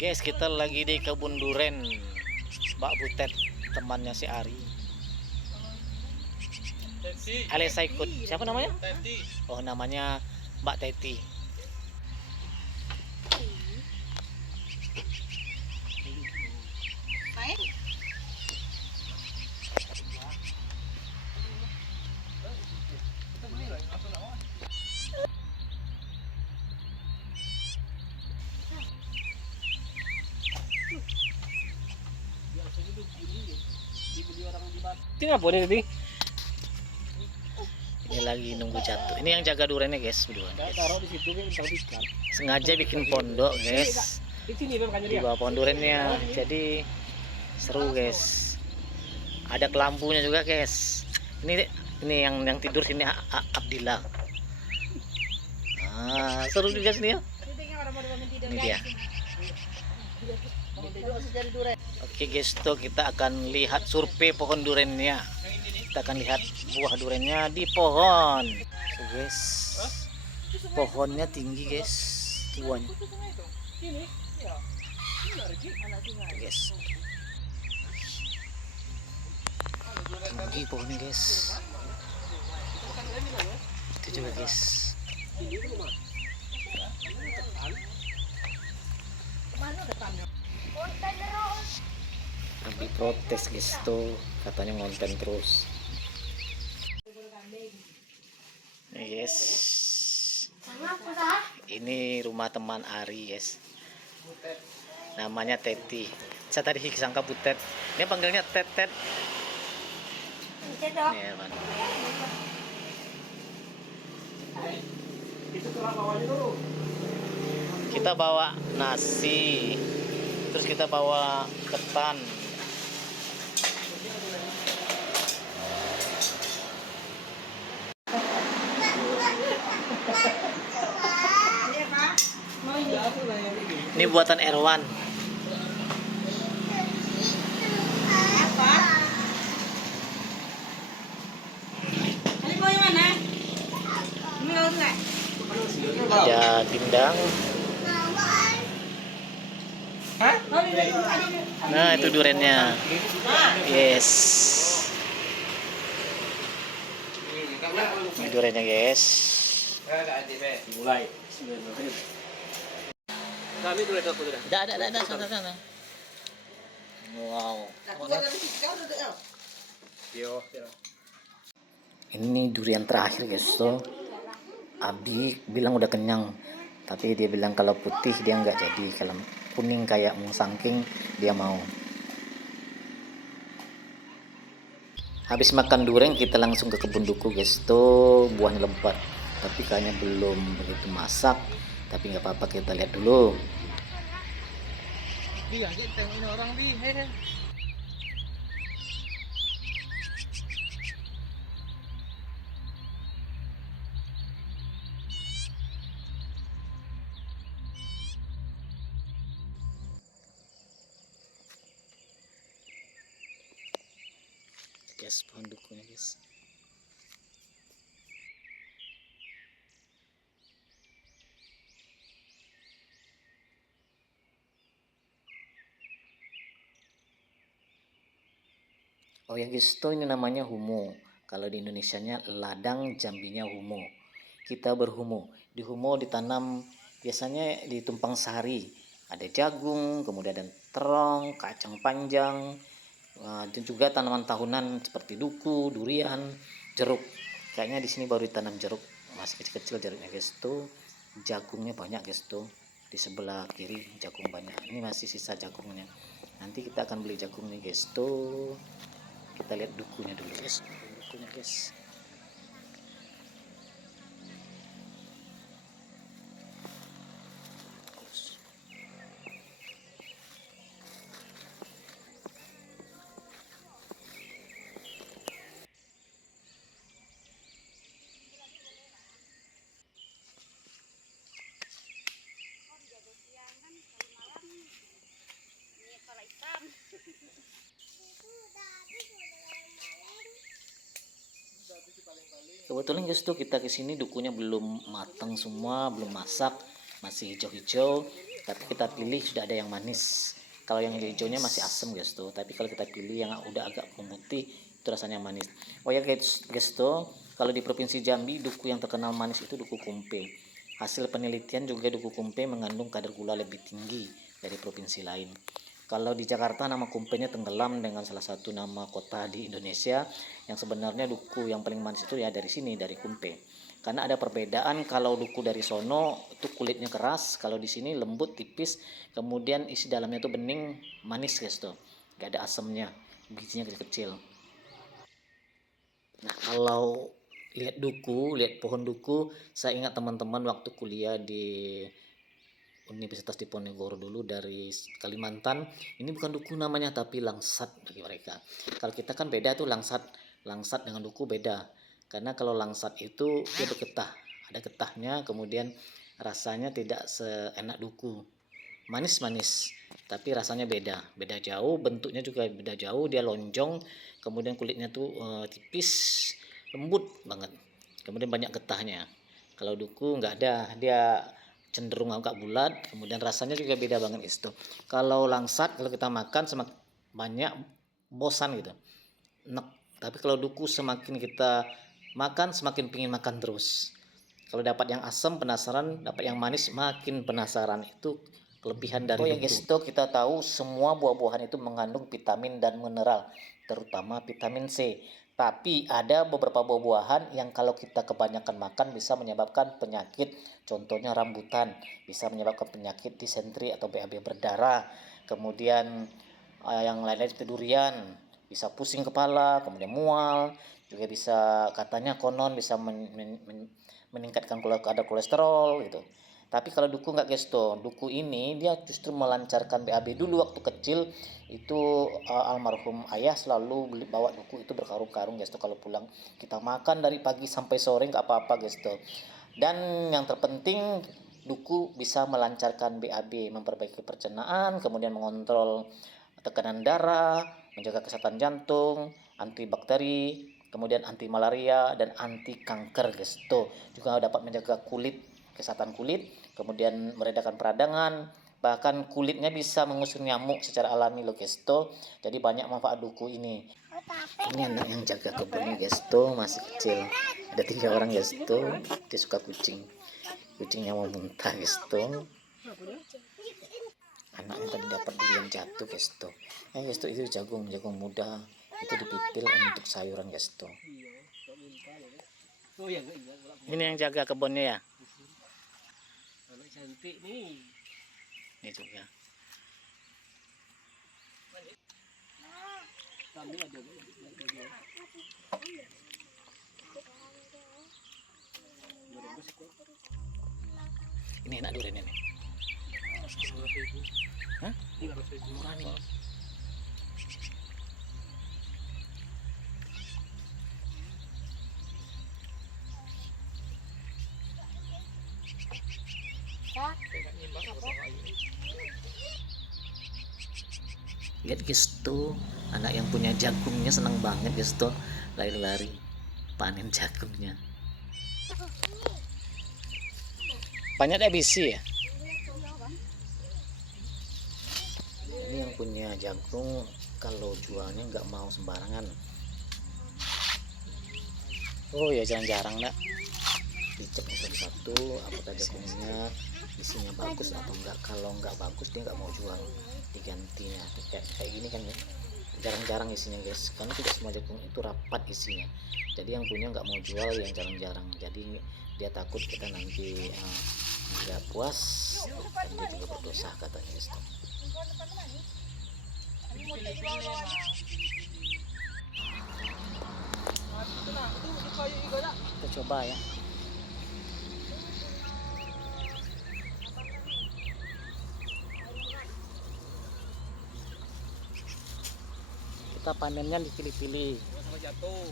Guys, kita lagi di kebun duren Mbak Butet, temannya si Ari. Alias saya ikut. Siapa namanya? Teti. Oh, namanya Mbak Teti. Ini apa nih, Teti? Ini lagi nunggu jatuh. Ini yang jaga durennya, guys, berdua. Taruh di situ kan ikan. Sengaja bikin pondok, guys. Di sini kan Di bawah pohon durennya. Jadi seru, guys. Ada kelampunya juga, guys. Ini yang tidur sini Abdillah. Seru juga sini ya. Ini dia. Oke guys, tuh kita akan lihat survei pohon durennya. Kita akan lihat buah durennya di pohon. So, guys, pohonnya tinggi, guys. Tuanya. Guys. Tinggi pohonnya, guys. Itu juga, guys. Abi protes, guys, tuh katanya ngonten terus. Yes, ini rumah teman Ari, guys. Namanya Teti. Saya tadi sangka Butet. Dia panggilnya Tetet. Nih, man. Kita bawa nasi, terus kita bawa ketan. Ini buatan Erwan. Ada pindang. Nah, itu durennya. Yes. Ini durennya, guys. Mulai. Kami dulu itu sudah. Ada sana. Wow. Ini durian terakhir, guys. So, Abi bilang udah kenyang, tapi dia bilang kalau putih dia nggak jadi, kalau kuning kayak sangking dia mau. Habis makan durian kita langsung ke kebun duku, guys. Tuh buahnya lebat, tapi kayaknya belum begitu masak, tapi nggak apa-apa, kita lihat dulu. Iya, kita ini orang di. Guys, pohon dukunya, guys. Oh ya guys, tuh ini namanya humo. Kalau di Indonesianya ladang, Jambinya humo. Kita berhumo. Di humo ditanam biasanya di tumpang sari. Ada jagung, kemudian ada terong, kacang panjang, dan juga tanaman tahunan seperti duku, durian, jeruk. Kayaknya di sini baru ditanam jeruk, masih kecil-kecil jeruknya, guys. Tuh jagungnya banyak, guys. Tuh di sebelah kiri jagung banyak. Ini masih sisa jagungnya. Nanti kita akan beli jagungnya, guys. Tuh kita lihat dukunya dulu, guys. Dukunya, guys. Kebetulan guys tuh kita kesini dukunya belum matang semua, belum masak, masih hijau-hijau. Tapi kita pilih sudah ada yang manis. Kalau yang hijaunya masih asam guys tuh, tapi kalau kita pilih yang udah agak memutih itu rasanya manis. Oh ya guys tuh, kalau di Provinsi Jambi duku yang terkenal manis itu duku Kumpe. Hasil penelitian juga duku Kumpe mengandung kadar gula lebih tinggi dari provinsi lain. Kalau di Jakarta nama Kumpenya tenggelam dengan salah satu nama kota di Indonesia yang sebenarnya duku yang paling manis itu ya dari sini, dari Kumpe. Karena ada perbedaan, kalau duku dari sono itu kulitnya keras, kalau di sini lembut tipis, kemudian isi dalamnya itu bening manis guys tuh, gak ada asamnya, bijinya kecil-kecil. Nah kalau lihat pohon duku, saya ingat teman-teman waktu kuliah di Universitas Diponegoro dulu dari Kalimantan, ini bukan duku namanya tapi langsat bagi mereka. Kalau kita kan beda tuh, langsat dengan duku beda. Karena kalau langsat itu dia bergetah, ada getahnya, kemudian rasanya tidak seenak duku. Manis-manis, tapi rasanya beda jauh, bentuknya juga beda jauh, dia lonjong, kemudian kulitnya tuh tipis, lembut banget. Kemudian banyak getahnya. Kalau duku nggak ada, dia cenderung agak bulat, kemudian rasanya juga beda banget itu. Kalau langsat kalau kita makan semakin banyak bosan gitu, enak. Tapi kalau duku semakin kita makan semakin pingin makan terus. Kalau dapat yang asam penasaran, dapat yang manis makin penasaran. Itu kelebihan dari duku. Oh ya guys, kita tahu semua buah-buahan itu mengandung vitamin dan mineral, terutama vitamin C. Tapi ada beberapa buah-buahan yang kalau kita kebanyakan makan bisa menyebabkan penyakit. Contohnya rambutan bisa menyebabkan penyakit disentri atau BAB berdarah. Kemudian yang lain-lain seperti durian bisa pusing kepala, kemudian mual, juga bisa katanya konon bisa meningkatkan kadar kolesterol gitu. Tapi kalau duku nggak guys tuh, duku ini dia justru melancarkan BAB. Dulu waktu kecil itu almarhum ayah selalu bawa duku itu berkarung-karung guys tuh, kalau pulang kita makan dari pagi sampai sore nggak apa-apa guys tuh. Dan yang terpenting duku bisa melancarkan BAB, memperbaiki pencernaan, kemudian mengontrol tekanan darah, menjaga kesehatan jantung, antibakteri, kemudian anti malaria dan anti kanker guys tuh. Juga dapat menjaga kulit, kesehatan kulit, kemudian meredakan peradangan, bahkan kulitnya bisa mengusir nyamuk secara alami loh guys tuh. Jadi banyak manfaat duku ini. Ini anak yang jaga kebunnya guys tuh, masih kecil, ada 3 orang guys tuh. Dia suka kucingnya mau muntah guys tuh. Anaknya tadi dapat durian jatuh guys tuh. Guys tuh itu jagung muda, itu dipipil untuk sayuran guys tuh. Oh iya, Ini yang jaga kebunnya ya. anak cantik nih. Ini juga. Kami ada. Ini enak durian ini. Hah? Murah nih. Lihat guys tuh, anak yang punya jagungnya senang banget guys tuh, lari-lari panen jagungnya. Banyak bisi ya. Ini yang punya jagung kalau jualnya nggak mau sembarangan. Oh ya, jarang-jarang nak dicek satu-satu apakah jagungnya isinya bagus atau enggak. Kalau enggak bagus dia nggak mau jual, digantinya kayak gini kan ya. Jarang-jarang isinya guys, karena tidak semua jagung itu rapat isinya. Jadi yang punya nggak mau jual yang jarang-jarang, jadi dia takut kita nanti nggak puas dan dia juga berdosa katanya guys. Kita coba ya. Kita panennya dipilih-pilih. Sama jatuh.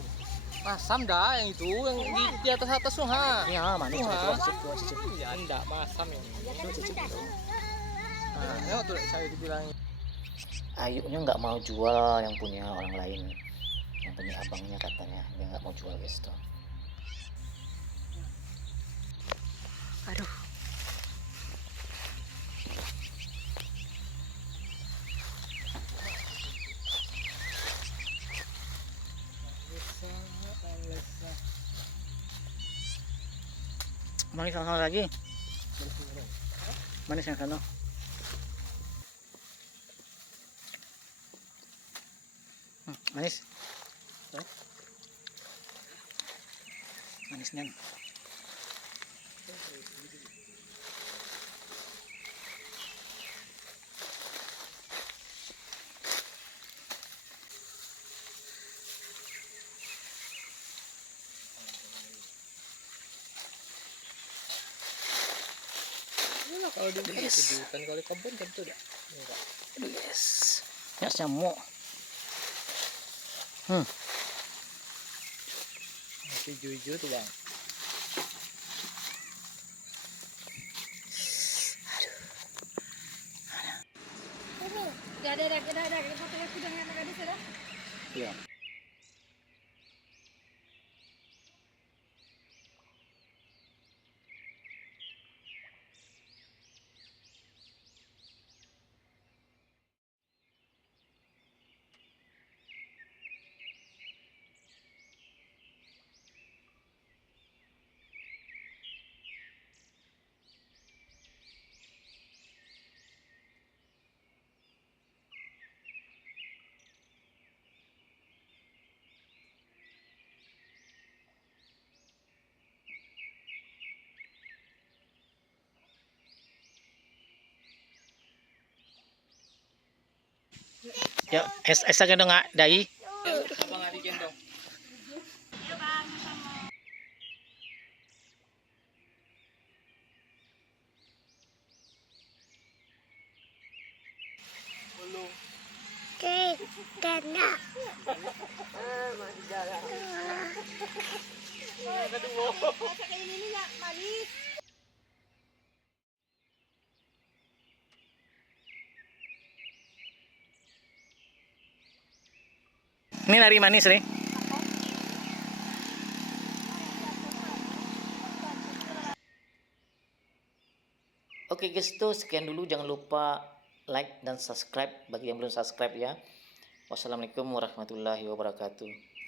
Masam dah yang itu, yang di atas atas tuh ha. Iya manis, Wah. coba cicip. Ya enggak masam yang. Coba cicip dulu. Nah, tengok tuh saya dibilang. Ayunya nggak mau jual yang punya orang lain, yang punya abangnya katanya dia nggak mau jual guys tuh. Aduh. Manis yang sana lagi. Manis yang sana. Manis. Manisnya. Iyalah kalau di Yes. kejutan kalau di kebun tentu dah. Enggak. Yes. Ya nyamuk. Masih hijau-hijau tuh bang. Iya. Ya, es agak dong dai. Abang ada gendong. Belum. Kena. Ini nari manis, Re. Oke guys, itu sekian dulu. Jangan lupa like dan subscribe bagi yang belum subscribe ya. Wassalamualaikum warahmatullahi wabarakatuh.